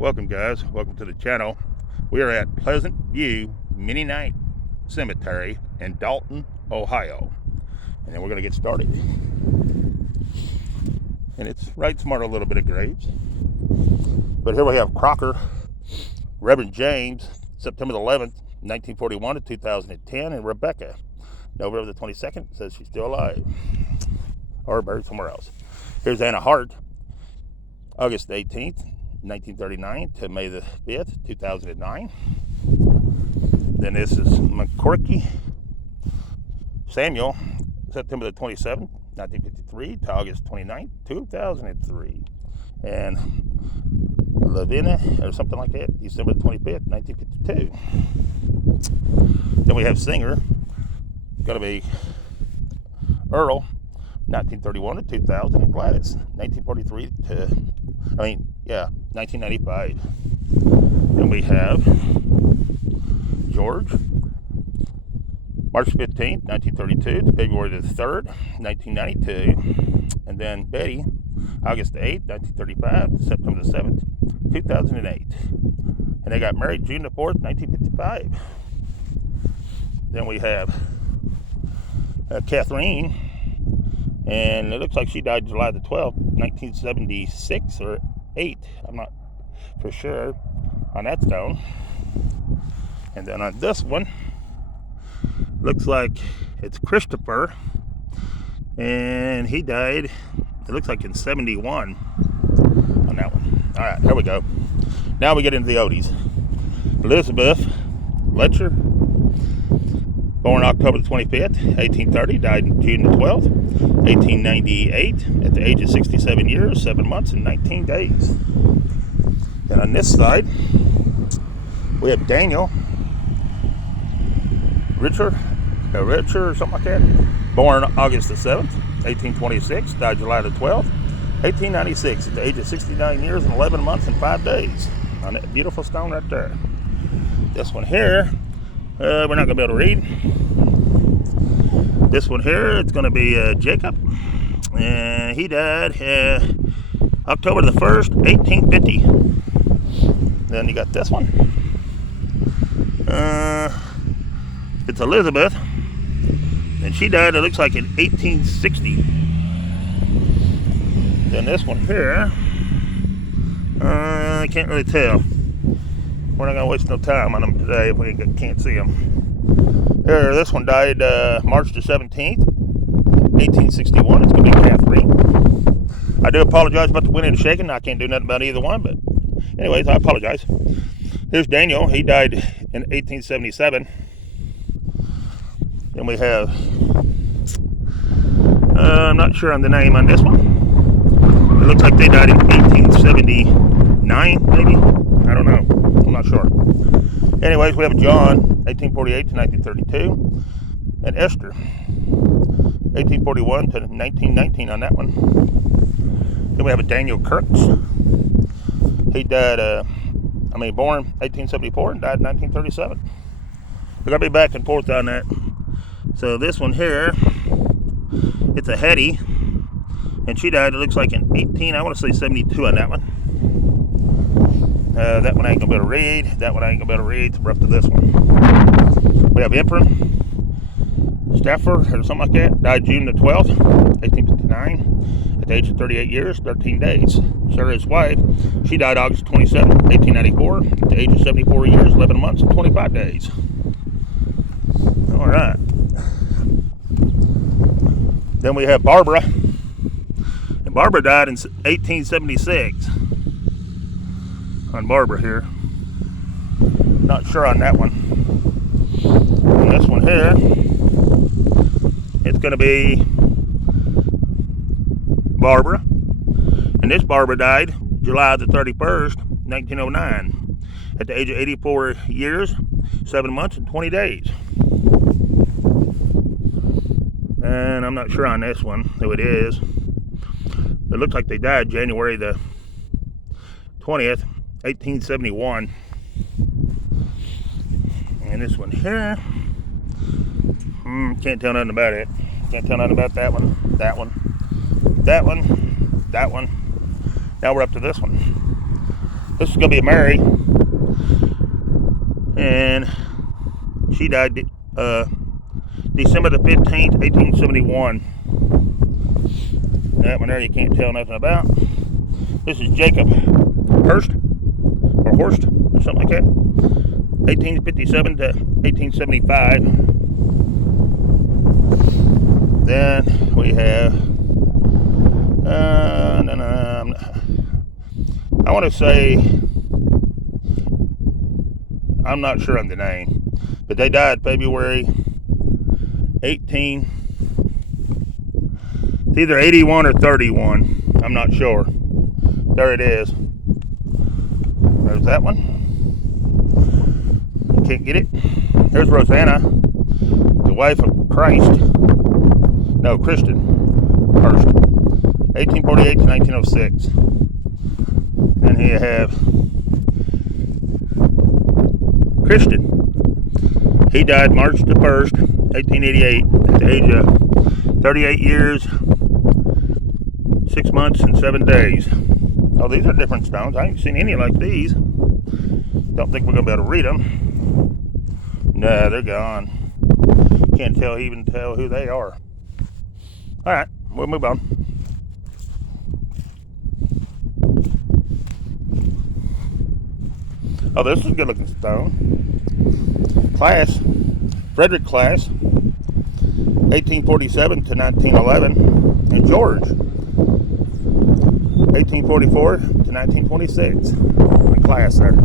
Welcome guys, welcome to the channel. We are at Pleasant View Mennonite Cemetery in Dalton, Ohio. And then we're going to get started. And it's right smart a little bit of graves. But here we have Crocker, Reverend James, September 11th, 1941 to 2010, and Rebecca, November the 22nd, says she's still alive. Or buried somewhere else. Here's Anna Hart, August 18th, 1939 to May the 5th, 2009. Then this is McCorkey Samuel, September the 27th, 1953 to August 29th, 2003. And Lavina, or something like that, December the 25th, 1952. Then we have singer, going to be Earl, 1931 to 2000, and Gladys, 1943 to 1995. Then we have George, March 15th, 1932 to February the 3rd, 1992. And then Betty, August 8th, 1935 to September the 7th, 2008. And they got married June the 4th, 1955. Then we have Kathleen, and it looks like she died July the 12th, 1976 or 8. I'm not for sure on that stone. And then on this one, looks like it's Christopher, and he died, it looks like in 71 on that one. All right, here we go. Now we get into the oldies. Elizabeth Letcher, born October the 25th, 1830, died June the 12th, 1898, at the age of 67 years, 7 months, and 19 days. And on this side, we have Daniel Richard or something like that, born August the 7th, 1826, died July the 12th, 1896, at the age of 69 years and 11 months and 5 days. On that beautiful stone right there. This one here, we're not going to be able to read. This one here, it's going to be Jacob, and he died October the 1st, 1850. Then you got this one. It's Elizabeth, and she died, it looks like, in 1860. Then this one here, I can't really tell. We're not going to waste no time on them today if we can't see them. Here, this one died March the 17th, 1861. It's going to be Catherine. I do apologize about the wind and shaking. I can't do nothing about either one, but anyways, I apologize. Here's Daniel. He died in 1877. Then we have, I'm not sure on the name on this one. It looks like they died in 1879, maybe. I don't know. I'm not sure. Anyways, we have John, 1848 to 1932, and Esther, 1841 to 1919 on that one. Then we have a Daniel Kirks. He died, born 1874 and died 1937. We're going to be back and forth on that. So this one here, it's a Hetty, and she died, it looks like, in 72 on that one. That one I ain't going to be able to read. That one I ain't going to be able to read. So we're up to this one. We have Emperor Stafford, or something like that. Died June the 12th, 1859. At the age of 38 years, 13 days. Sarah's wife, she died August 27th, 1894. At the age of 74 years, 11 months, and 25 days. All right. Then we have Barbara. And Barbara died in 1876. On Barbara here. Not sure on that one. And this one here, it's going to be Barbara. And this Barbara died July the 31st, 1909. At the age of 84 years, 7 months, and 20 days. And I'm not sure on this one who it is. It looks like they died January the 20th, 1871. And this one here, can't tell nothing about it. Can't tell nothing about that one, that one, that one, that one. Now we're up to this one. This is going to be a Mary. And she died December the 15th, 1871. That one there you can't tell nothing about. This is Jacob Hurst, or Horst, or something like that. 1857 to 1875. Then we have, I want to say, I'm not sure on the name, but they died February 18, it's either 81 or 31, I'm not sure. There it is. There's that one. Can't get it. Here's Rosanna, the wife of Christian Hurst, 1848 to 1906. And here you have Christian. He died March the 1st, 1888, at the age of 38 years, 6 months, and 7 days. Oh, these are different stones. I ain't seen any like these. Don't think we're going to be able to read them. No, they're gone. Can't even tell who they are. Alright, we'll move on. Oh, this is a good looking stone. Class, Frederick Class, 1847 to 1911. And George, 1844 to 1926. The class there.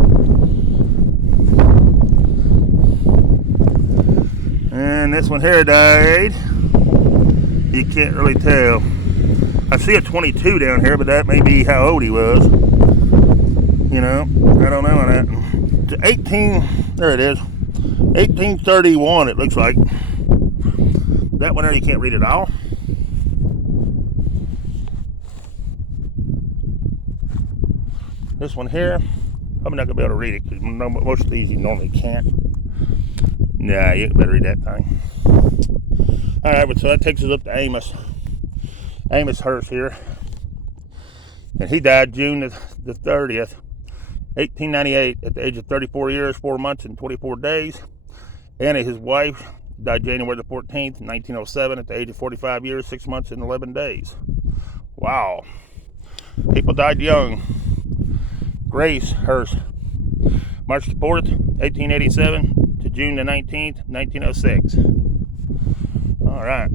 And this one here died. You can't really tell. I see a 22 down here, but that may be how old he was. You know, I don't know on that. It's 18, there it is. 1831 it looks like. That one there you can't read at all. This one here, I'm not going to be able to read it because most of these you normally can't. Nah, you better read that thing. Alright, but so that takes us up to Amos Hurst here. And he died June the 30th, 1898, at the age of 34 years, 4 months, and 24 days. Anna, his wife, died January the 14th, 1907, at the age of 45 years, 6 months, and 11 days. Wow. People died young. Grace Hurst, March the 4th, 1887, to June the 19th, 1906. Alright.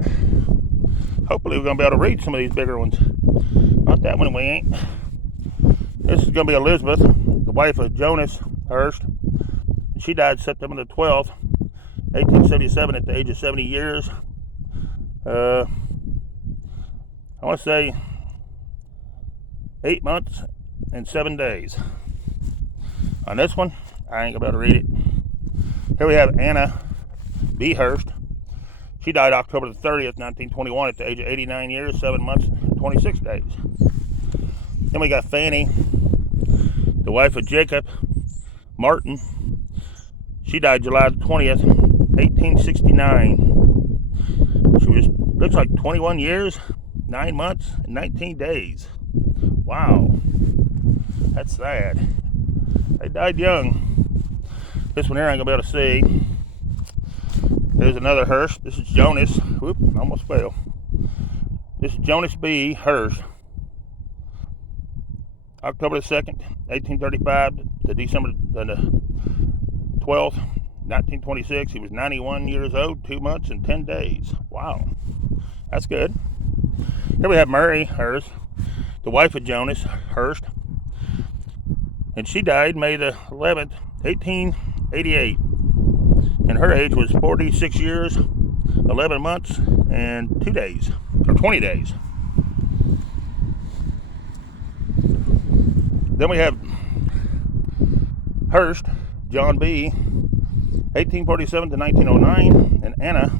Hopefully we're going to be able to read some of these bigger ones. Not that one we ain't. This is going to be Elizabeth, the wife of Jonas Hurst. She died September the 12th, 1877, at the age of 70 years. I want to say 8 months and 7 days. On this one, I ain't going to be able to read it. Here we have Anna B. Hurst. She died October the 30th, 1921, at the age of 89 years, 7 months, and 26 days. Then we got Fanny, the wife of Jacob Martin. She died July the 20th, 1869. She looks like 21 years, 9 months, and 19 days. Wow. That's sad. They died young. This one here I ain't going to be able to see. There's another Hurst. This is Jonas. Whoop, almost fell. This is Jonas B. Hurst. October the 2nd, 1835 to December the 12th, 1926. He was 91 years old, 2 months, and 10 days. Wow. That's good. Here we have Mary Hurst, the wife of Jonas Hurst. And she died May the 11th, 1888. And her age was 46 years, 11 months, and 2 days, or 20 days. Then we have Hurst, John B., 1847 to 1909, and Anna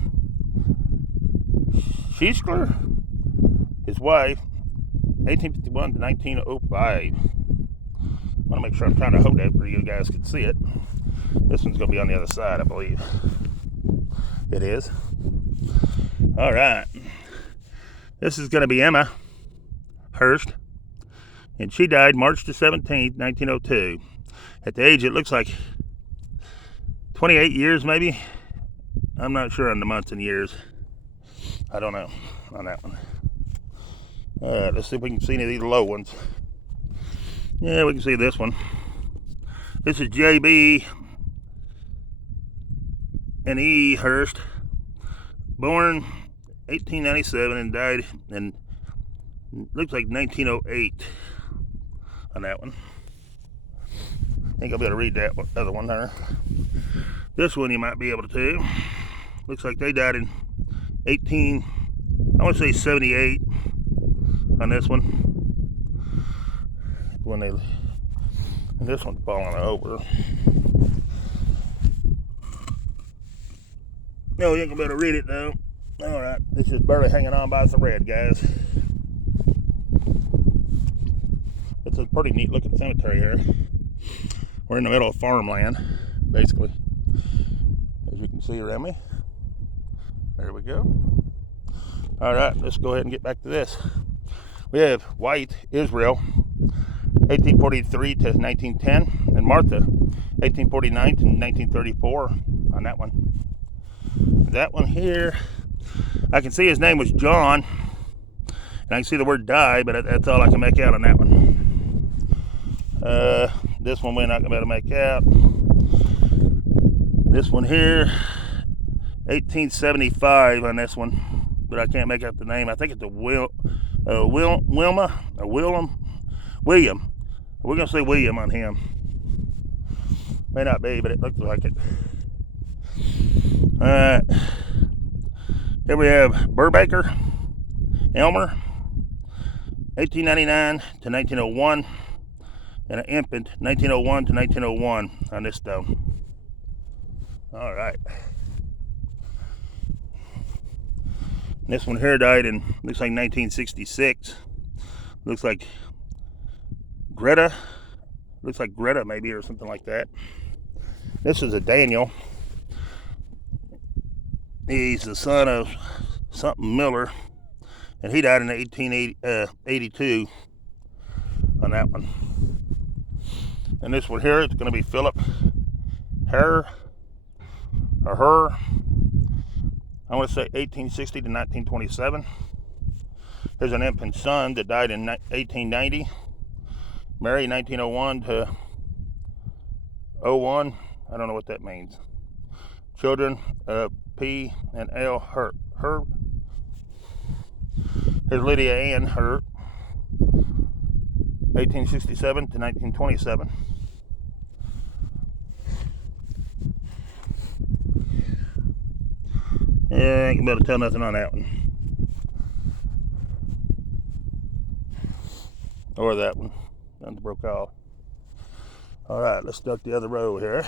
Schieschler, his wife, 1851 to 1905. I want to make sure I'm trying to hold that where you guys can see it. This one's going to be on the other side, I believe. It is. All right. This is going to be Emma Hurst. And she died March the 17th, 1902. At the age, it looks like 28 years maybe. I'm not sure on the months and years. I don't know on that one. Let's see if we can see any of these low ones. Yeah, we can see this one. This is J.B. and E. Hurst, born 1897 and died in, looks like 1908 on that one. I think I'll be able to read that other one there. This one you might be able to. Looks like they died in I want to say 78 on this one. And this one's falling over. No, you ain't gonna be able to read it though. Alright, it's just barely hanging on by a thread, guys. It's a pretty neat looking cemetery here. We're in the middle of farmland, basically, as you can see around me. There we go. Alright, let's go ahead and get back to this. We have White, Israel, 1843 to 1910, and Martha, 1849 to 1934 on that one. That one here, I can see his name was John, and I can see the word die, but that's all I can make out on that one. This one we're not going to be able to make out. This one here, 1875 on this one, but I can't make out the name. I think it's a William. We're going to say William on him. May not be, but it looks like it. Alright. Here we have Burbaker, Elmer, 1899 to 1901, and an infant, 1901 to 1901 on this stone. Alright. This one here died in, looks like 1966. Looks like Greta. Looks like Greta maybe, or something like that. This is a Daniel. He's the son of something Miller, and he died in 1882 on that one. And this one here, it's going to be Philip Her. I want to say 1860 to 1927. There's an infant son that died in 1890. Mary, 1901 to 01. I don't know what that means. Children, P and L Hurt. Here's Lydia Ann Hurt, 1867 to 1927. Yeah, I ain't gonna be able to tell nothing on that one. Or that one. Nothing broke off. Alright, let's duck the other row here.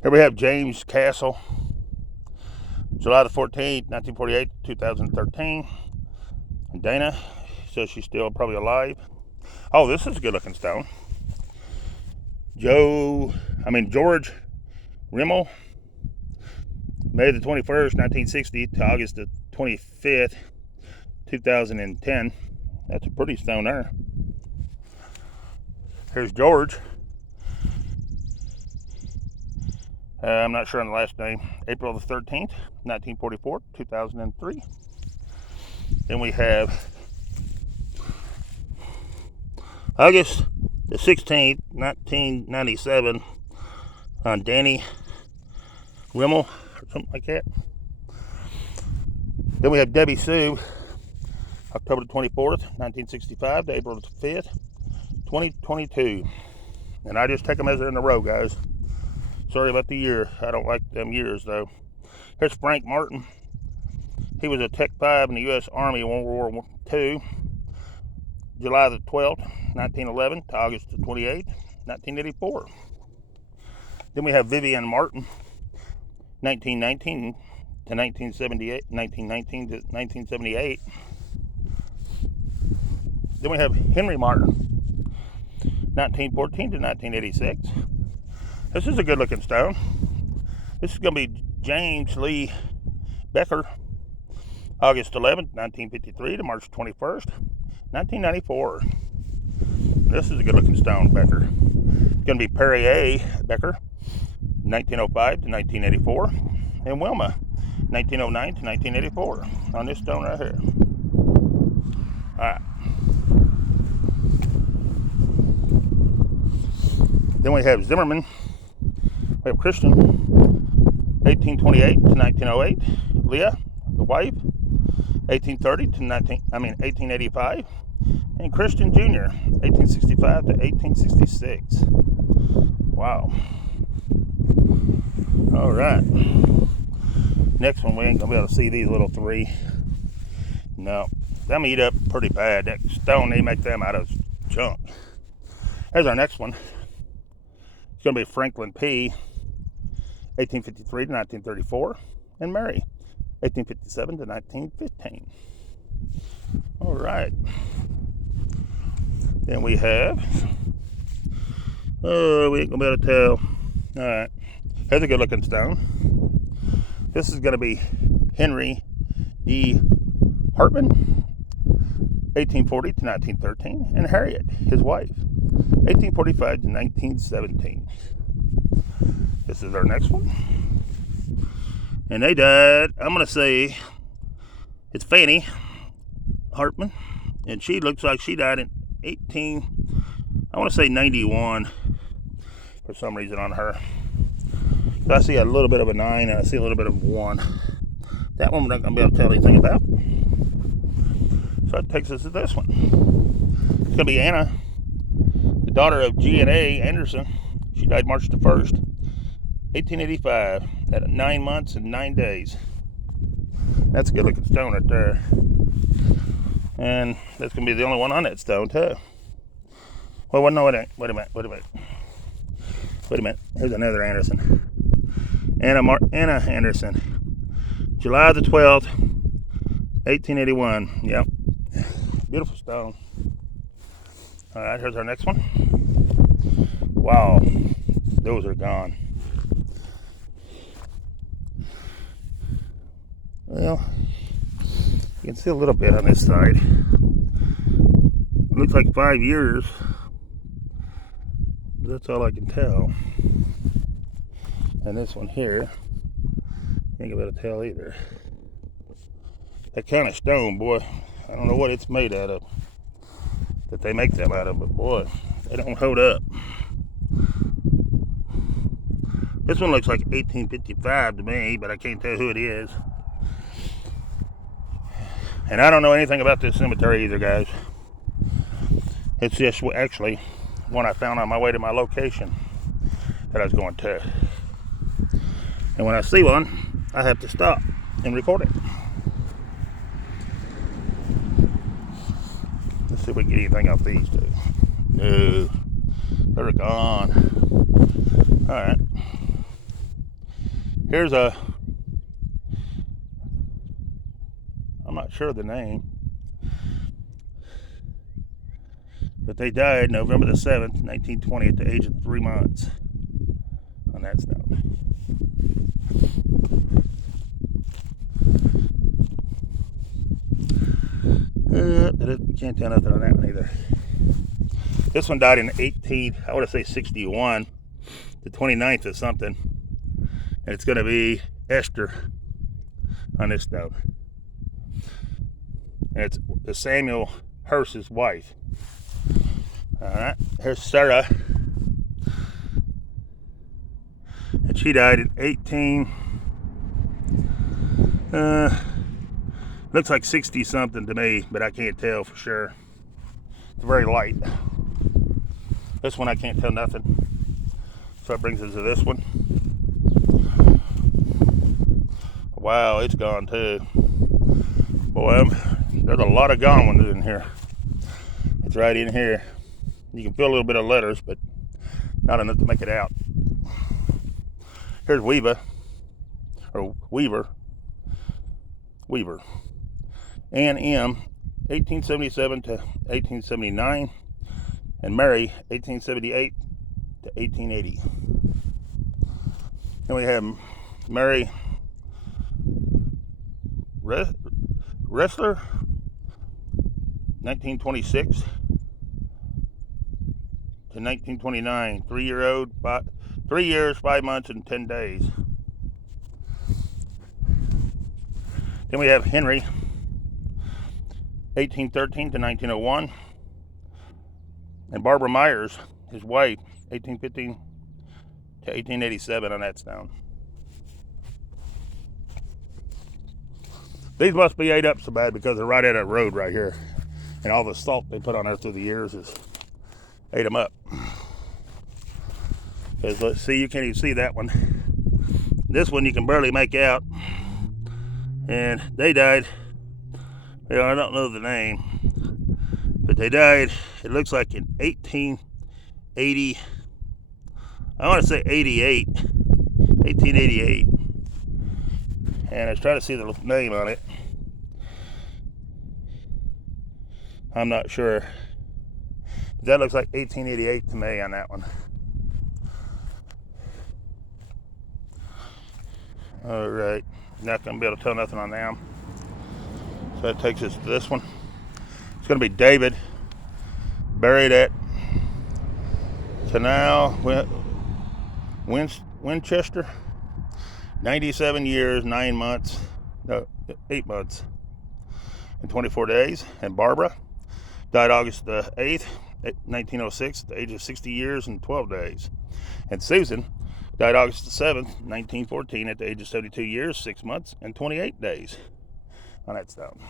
Here we have James Castle, July the 14th, 1948, 2013. And Dana says she's still probably alive. Oh, this is a good looking stone. George Rimmel, May the 21st, 1960 to August the 25th, 2010. That's a pretty stone there. Here's George. I'm not sure on the last name. April the 13th, 1944, 2003. Then we have August the 16th, 1997 on Danny Rimmel or something like that. Then we have Debbie Sue, October the 24th, 1965 to April the 5th, 2022. And I just take them as they're in a row, guys. Sorry about the year. I don't like them years, though. Here's Frank Martin. He was a Tech 5 in the U.S. Army in World War II. July the 12th, 1911 to August the 28th, 1984. Then we have Vivian Martin, 1919 to 1978, 1919 to 1978. Then we have Henry Martin, 1914 to 1986. This is a good looking stone. This is going to be James Lee Becker, August 11th, 1953 to March 21st, 1994. This is a good looking stone, Becker. It's going to be Perry A. Becker, 1905 to 1984, and Wilma, 1909 to 1984, on this stone right here. Alright. Then we have Zimmerman. We have Christian, 1828 to 1908. Leah, the wife, 1830 to 1885. And Christian Jr., 1865 to 1866. Wow. All right. Next one, we ain't gonna be able to see these little three. No, them eat up pretty bad. That stone, they make them out of junk. Here's our next one. It's gonna be Franklin P., 1853 to 1934, and Mary, 1857 to 1915. All right. Then we have, we ain't gonna be able to tell. All right. Here's a good looking stone. This is gonna be Henry D. Hartman, 1840 to 1913, and Harriet, his wife, 1845 to 1917. This is our next one. And they died, I'm going to say, it's Fanny Hartman, and she looks like she died in 91 for some reason on her. So I see a little bit of a 9 and I see a little bit of a 1. That one we're not going to be able to tell anything about. So that takes us to this one. It's going to be Anna, the daughter of G&A Anderson. She died March the 1st, 1885, at 9 months and 9 days. That's a good looking stone right there. And that's going to be the only one on that stone too. Well, no, it ain't. Wait a minute. Here's another Anderson. Anna Anderson. July the 12th, 1881. Yep. Beautiful stone. All right, here's our next one. Wow. Those are gone. Well, you can see a little bit on this side. It looks like 5 years. That's all I can tell. And this one here, ain't gonna be able to tell either. That kind of stone, boy, I don't know what it's made out of, that they make them out of, but boy, they don't hold up. This one looks like 1855 to me, but I can't tell who it is. And I don't know anything about this cemetery either, guys. It's just actually one I found on my way to my location that I was going to. And when I see one, I have to stop and record it. Let's see if we can get anything off these two. No, they're gone. All right. Here's a, I'm not sure of the name, but they died November the 7th, 1920 at the age of 3 months on that stone. Can't tell nothing on that one either. This one died in 61, the 29th or something. And it's going to be Esther on this stone. And it's Samuel Hearst's wife. Alright, here's Sarah. And she died in looks like 60 something to me, but I can't tell for sure. It's very light. This one I can't tell nothing. So that brings us to this one. Wow, it's gone too. Boy, there's a lot of gone ones in here. It's right in here. You can feel a little bit of letters, but not enough to make it out. Here's Weaver. Ann M. 1877 to 1879, and Mary, 1878 to 1880. Then we have Mary Wrestler, 1926 to 1929, 3-year-old, 3 years, 5 months, and 10 days. Then we have Henry, 1813 to 1901, and Barbara Myers, his wife, 1815 to 1887 on that stone. These must be ate up so bad because they're right at that road right here, and all the salt they put on there through the years has ate them up. Because let's see, you can't even see that one. This one you can barely make out, and they died. Well, I don't know the name, but they died, it looks like in 1880, I want to say 1888, and I was trying to see the name on it. I'm not sure. That looks like 1888 to me on that one. All right, not going to be able to tell nothing on them. So that takes us to this one. It's going to be David, buried at Canal Winchester, 97 years, 8 months, and 24 days. And Barbara died August the 8th, 1906, at the age of 60 years and 12 days. And Susan died August the 7th, 1914, at the age of 72 years, 6 months, and 28 days on that stone.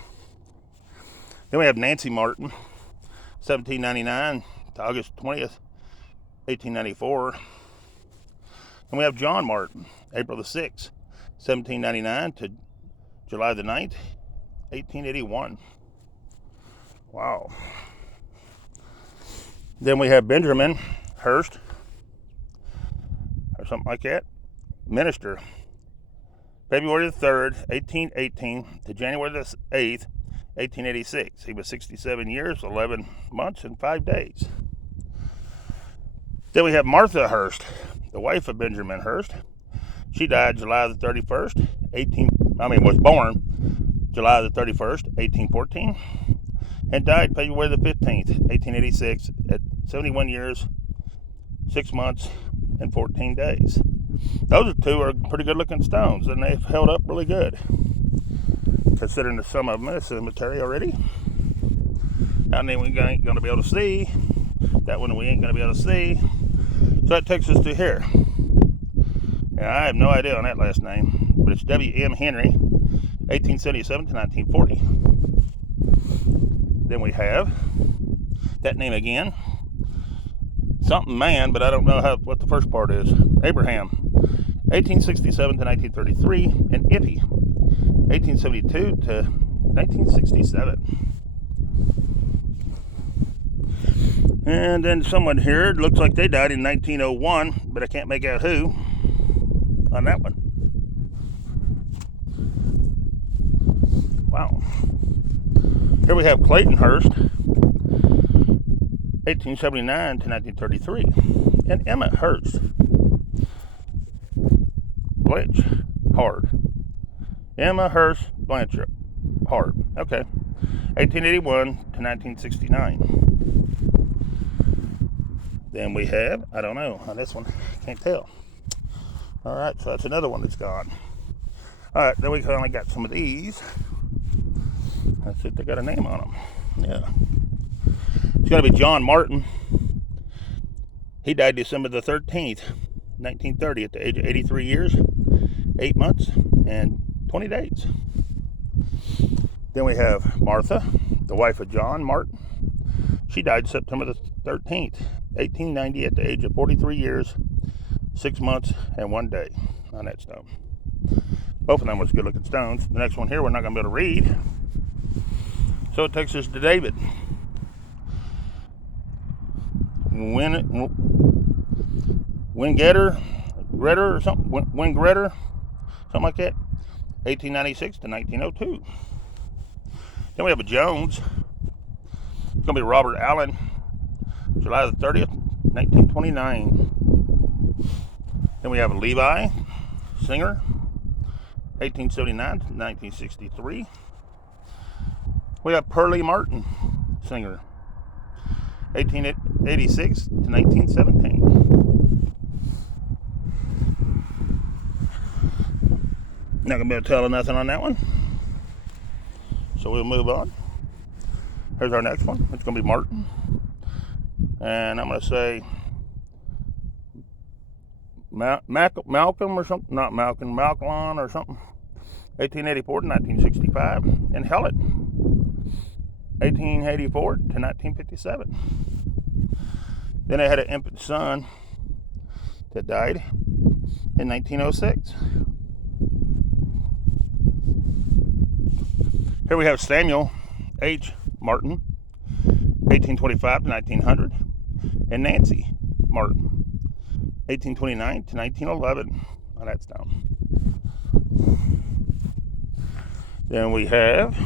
Then we have Nancy Martin, 1799 to August 20th, 1894. And we have John Martin, April the 6th, 1799 to July the 9th, 1881. Wow. Then we have Benjamin Hurst, or something like that, minister, February the 3rd, 1818 to January the 8th, 1886. He was 67 years, 11 months, and 5 days. Then we have Martha Hurst, the wife of Benjamin Hurst. She died July the 31st, was born July the 31st, 1814, and died February the 15th, 1886, at 71 years, 6 months, and 14 days. Those two are pretty good looking stones, and they've held up really good, considering that some of them is cemetery already. That one we ain't going to be able to see. That one we ain't going to be able to see. So that takes us to here. And I have no idea on that last name, but it's W.M. Henry, 1877 to 1940. Then we have that name again, something man, but I don't know what the first part is. Abraham, 1867 to 1933, and Ippy, 1872 to 1967. And then someone here, looks like they died in 1901, but I can't make out who on that one. Wow. Here we have Clayton Hurst, 1879 to 1933, and Emma Hurst Blanchard. Emma Hurst Blanchard. Okay. 1881 to 1969. Then we have, I don't know, on this one, can't tell. All right, so that's another one that's gone. All right, then we finally got some of these. Let's see if they got a name on them. Yeah. It's going to be John Martin. He died December the 13th, 1930, at the age of 83 years, 8 months, and 20 days. Then we have Martha, the wife of John Martin. She died September the 13th, 1890, at the age of 43 years, 6 months, and 1 day on that stone. Both of them was good looking stones. The next one here we're not going to be able to read. So it takes us to David. Wingretter or something. Wingretter, something like that. 1896 to 1902. Then we have a Jones, It's going to be Robert Allen, July the 30th, 1929. Then we have Levi, singer, 1879 to 1963. We have Pearlie Martin, singer, 1886 to 1917. Not going to be able to tell nothing on that one. So we'll move on. Here's our next one. It's going to be Martin. And I'm going to say Malcolm or something. Not Malcolm, Malcolm or something. 1884 to 1965. And Helen, 1884 to 1957. Then I had an infant son that died in 1906. Here we have Samuel H. Martin, 1825 to 1900, and Nancy Martin, 1829 to 1911. Oh, that's down. Then we have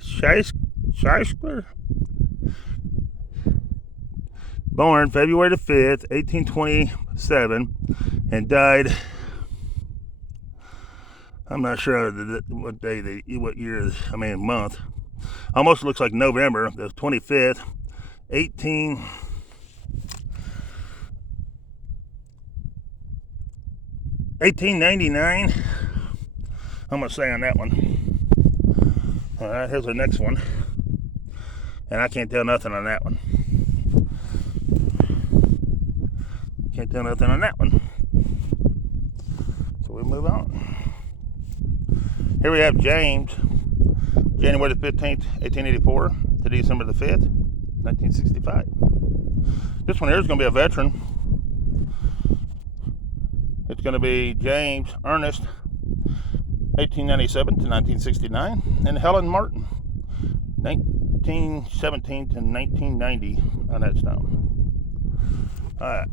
Scheisler, born February the 5th, 1827, and died, I'm not sure what day, what year, month. Almost looks like November, the 25th, 1899. I'm going to say on that one. All right, here's the next one. And I can't tell nothing on that one. Can't tell nothing on that one. So we move on. Here we have James, January the 15th, 1884 to December the 5th, 1965. This one here is going to be a veteran. It's going to be James Ernest, 1897 to 1969, and Helen Martin, 1917 to 1990 on that stone. All right.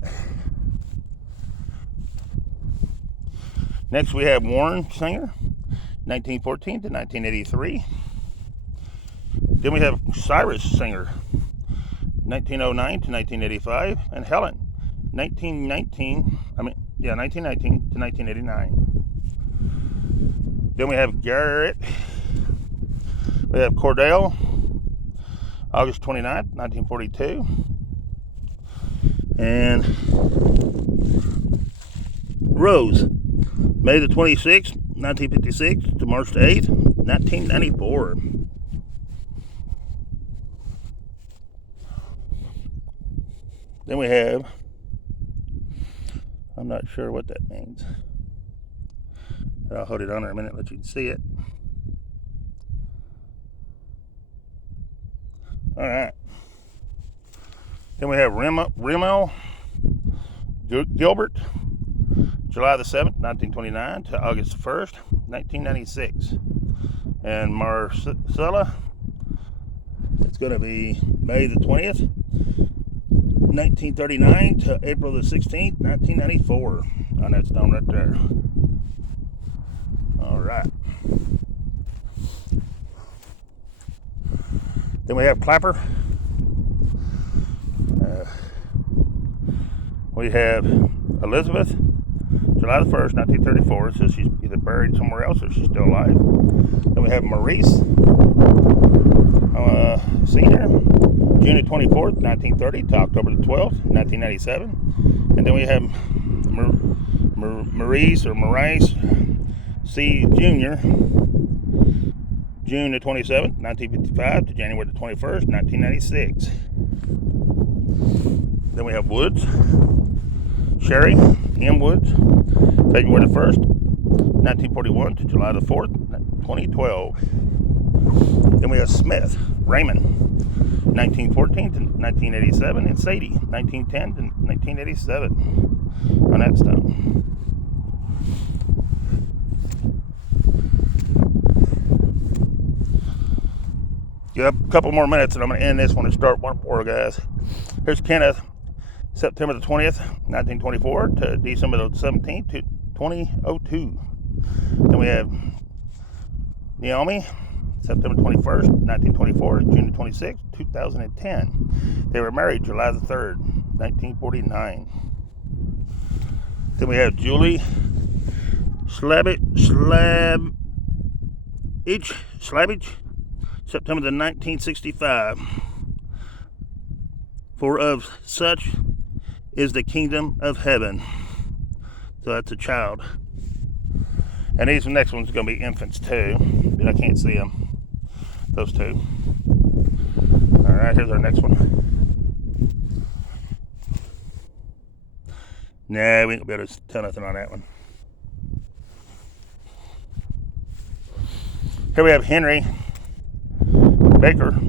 Next we have Warren Singer, 1914 to 1983. Then we have Cyrus Singer, 1909 to 1985, and Helen, 1919 to 1989. Then we have Garrett. We have Cordell, August 29th, 1942. And Rose, May the 26th, 1956 to March the 8th, 1994. Then we have, I'm not sure what that means. I'll hold it on there a minute, let you see it. All right. Then we have Rimmel Gilbert, July the 7th, 1929 to August the 1st, 1996. And Marcella, it's going to be May the 20th, 1939 to April the 16th, 1994. And that's down right there. All right. Then we have Clapper. We have Elizabeth, July the 1st, 1934. It says she's either buried somewhere else or she's still alive. Then we have Maurice, senior, June the 24th, 1930 to October the 12th, 1997. And then we have Maurice C. Jr., June the 27th, 1955 to January the 21st, 1996. Then we have Woods, Sherry M. Woods, February the 1st, 1941 to July the 4th, 2012. Then we have Smith, Raymond, 1914 to 1987, and Sadie, 1910 to 1987 on that stone. You have a couple more minutes and I'm going to end this one and start one more, guys. Here's Kenneth, September the 20th, 1924 to December the 17th to 2002. Then we have Naomi, September 21st, 1924, June 26th, 2010. They were married July the 3rd, 1949. Then we have Julie Slavich, September the 1965. For of such is the kingdom of heaven. So that's a child. And these next one's going to be infants too, but I can't see them. Those two. All right, here's our next one. Nah, we ain't going to be able to tell nothing on that one. Here we have Henry Baker.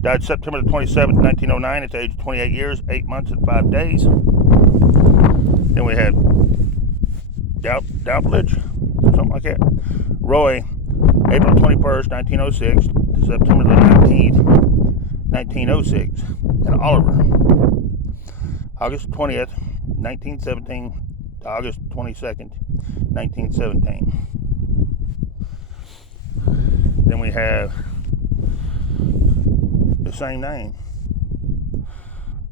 Died September 27th, 1909 at the age of 28 years, 8 months, and 5 days. Then we have Dalton, something like that. Roy, April 21st, 1906 to September the 19th, 1906. And Oliver, August 20th, 1917 to August 22nd, 1917. Then we have the same name.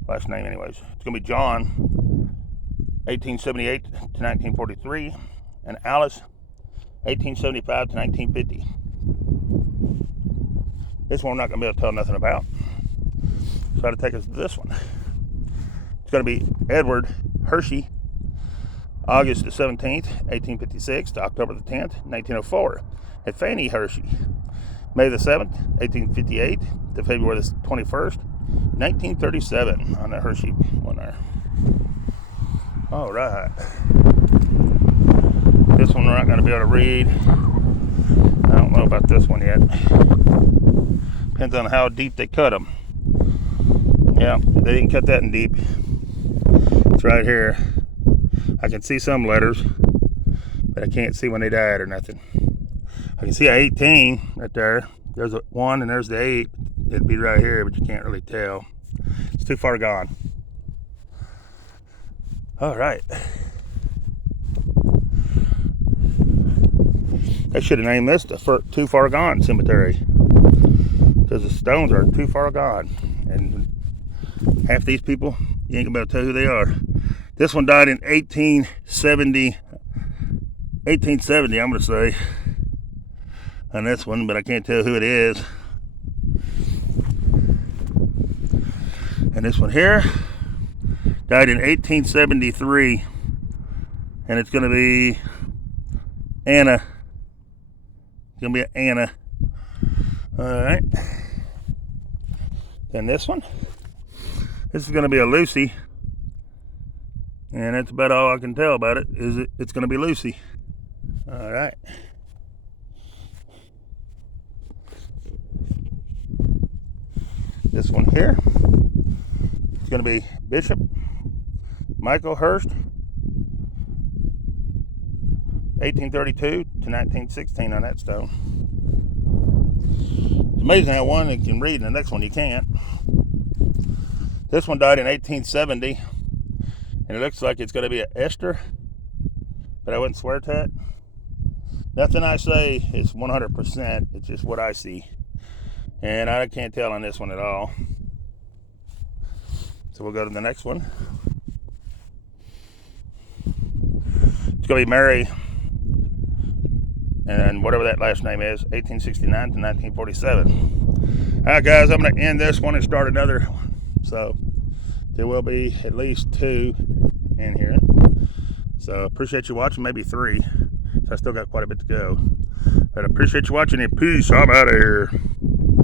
Last name anyways. It's going to be John, 1878 to 1943, and Alice, 1875 to 1950. This one I'm not going to be able to tell nothing about. So I had to take us to this one. It's going to be Edward Hershey, August the 17th, 1856 to October the 10th, 1904. And Fanny Hershey, May the 7th, 1858 to February the 21st, 1937 on the Hershey one there. All right. This one we're not going to be able to read. I don't know about this one yet. Depends on how deep they cut them. Yeah, they didn't cut that in deep. It's right here. I can see some letters, but I can't see when they died or nothing. I can see a 18 right there. There's a 1 and there's the 8. It'd be right here, but you can't really tell. It's too far gone. All right. I should have named this the Too Far Gone Cemetery, because the stones are too far gone. And half these people, you ain't gonna be able to tell who they are. This one died in 1870, I'm gonna say, on this one, but I can't tell who it is. And this one here died in 1873, and it's gonna be Anna. It's gonna be Anna. All right. Then this one. This is gonna be a Lucy, and that's about all I can tell about it. It's gonna be Lucy. All right. This one here. It's gonna be Bishop Michael Hurst, 1832 to 1916 on that stone. It's amazing how one you can read and the next one you can't. This one died in 1870, and it looks like it's going to be an Esther, but I wouldn't swear to it. Nothing I say is 100%. It's just what I see, and I can't tell on this one at all. So we'll go to the next one. It's going to be Mary, and whatever that last name is, 1869 to 1947. All right, guys, I'm going to end this one and start another one. So there will be at least 2 in here. So appreciate you watching, maybe 3. So I still got quite a bit to go. But I appreciate you watching, and peace. I'm out of here.